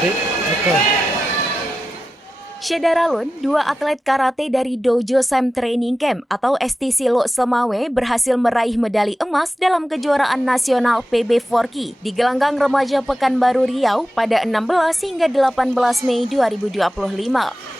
adik atau Syedaralun, 2 atlet karate dari Dojo Sam Training Camp atau STC Lok Semawe berhasil meraih medali emas dalam kejuaraan nasional PB Forki di gelanggang remaja Pekanbaru Riau pada 16 hingga 18 Mei 2025.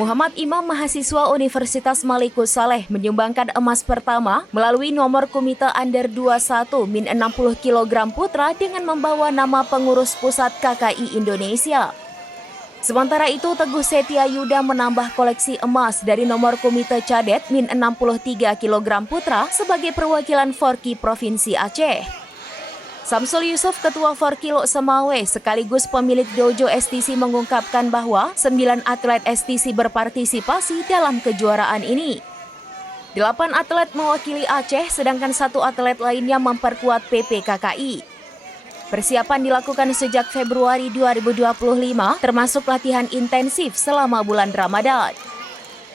Muhammad Imam, mahasiswa Universitas Malikus Saleh, menyumbangkan emas pertama melalui nomor komite under 21 min 60 kg putra dengan membawa nama pengurus pusat KKI Indonesia. Sementara itu, Teguh Setia Yuda menambah koleksi emas dari nomor komite cadet min 63 kg putra sebagai perwakilan Forki Provinsi Aceh. Samsul Yusuf, Ketua Forki Lok Semawe sekaligus pemilik Dojo STC, mengungkapkan bahwa 9 atlet STC berpartisipasi dalam kejuaraan ini. 8 atlet mewakili Aceh, sedangkan 1 atlet lainnya memperkuat PP KKI. Persiapan dilakukan sejak Februari 2025, termasuk latihan intensif selama bulan Ramadan.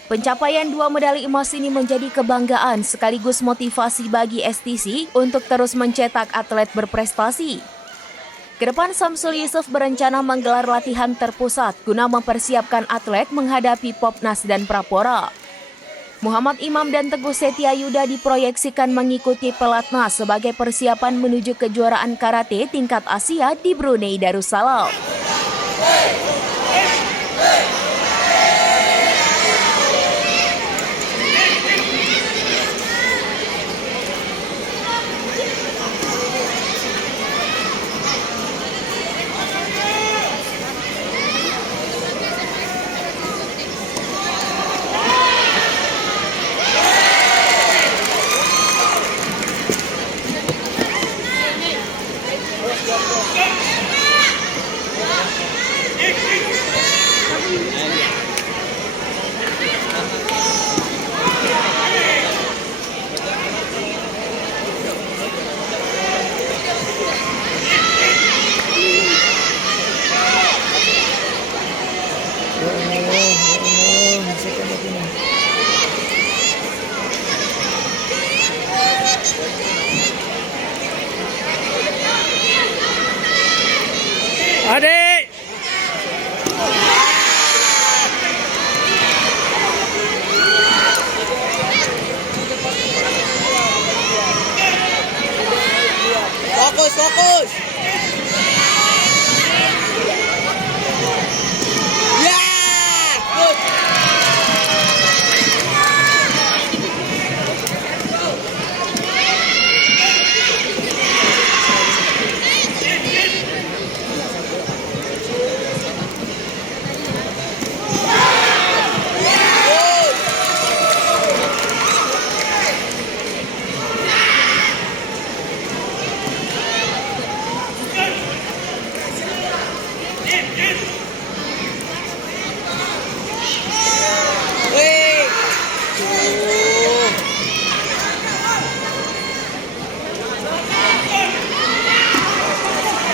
Pencapaian 2 medali emas ini menjadi kebanggaan sekaligus motivasi bagi STC untuk terus mencetak atlet berprestasi. Kedepan, Samsul Yusuf berencana menggelar latihan terpusat guna mempersiapkan atlet menghadapi Popnas dan Prapora. Muhammad Imam dan Teguh Setia Yuda diproyeksikan mengikuti pelatnas sebagai persiapan menuju kejuaraan karate tingkat Asia di Brunei Darussalam. adik. Fokus. Ya, good.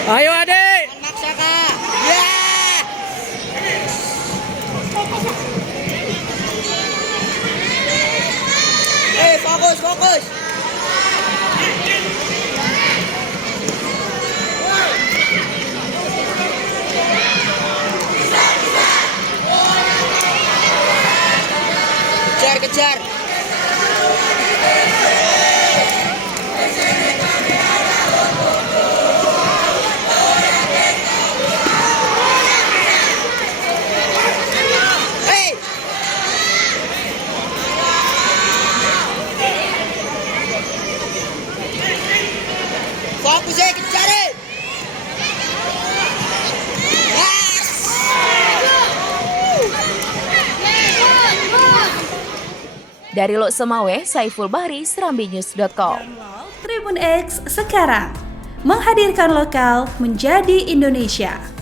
Ayo adik. Maksa kak. Ya. Fokus. Kejar. Fokus aja, kejar. Dari Lok Semawe, Saiful Bahri, SerambiNews.com. Tribun X sekarang menghadirkan lokal menjadi Indonesia.